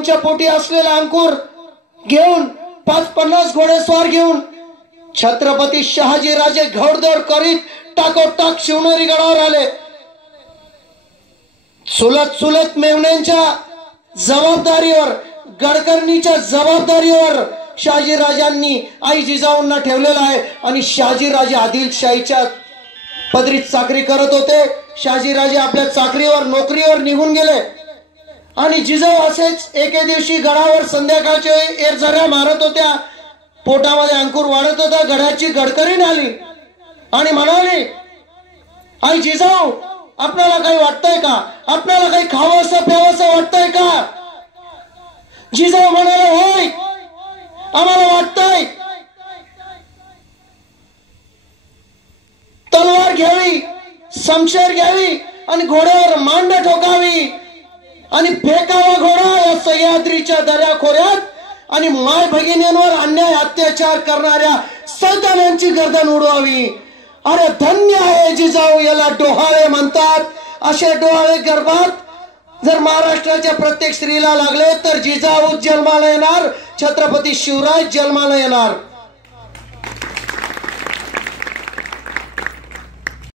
जिजाऊंच्या पोटी असलेला अंकुर घेऊन 50 घोडेस्वार घेऊन छत्रपती शहाजी राजे घोडदौड करीत टाकोटाक शिवनेरी गडावर आले. चुलत मेव्हण्यांच्या जबाबदारीवर, गडकर्णीच्या जबाबदारीवर शहाजी राजांनी आई जिजाऊंना ठेवलेला आहे. आणि शहाजी राजे आदिलशाहीच्या पदरीत चाकरी करत होते. शहाजी राजे आपल्या चाकरीवर, नोकरीवर निघून गेले आणि जिजाऊ असेच एके दिवशी गडावर संध्याकाळच्या एरझऱ्या मारत होत्या. पोटामध्ये अंकुर वाढत होता. गडाची गडकरीण आली आणि म्हणाली, आई जिजाऊ, आपल्याला काही वाटतंय का? आपल्याला काही खावंसं प्यावंसं वाटतंय का? जिजाऊ म्हणाले, होय, आम्हाला वाटतंय. तलवार घ्यावी, शमशेर घ्यावी आणि घोड्यावर मांड ठोकावी आणि फेकावा घोडा या सह्याद्रीच्या दऱ्याखोऱ्यात आणि माय भगिनींवर अन्याय अत्याचार करणाऱ्या सैतानांची गर्दन उडवावी. अरे धन्य आहे जिजाऊ, याला डोहाळे म्हणतात. असे डोहाळे गर्भात जर महाराष्ट्राच्या प्रत्येक स्त्रीला लागले तर जिजाऊ जन्माला येणार, छत्रपती शिवराय जन्माला येणार.